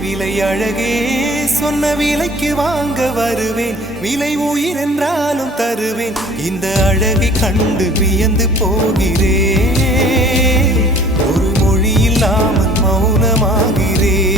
விலை அழகே சொன்ன விலைக்கு வாங்க வருவேன் விலை உயிர் என்றாலும் தருவேன் இந்த அழகை கண்டு வியந்து போகிறேன் ஒரு மொழி இல்லாமல் மௌனமாகிறேன்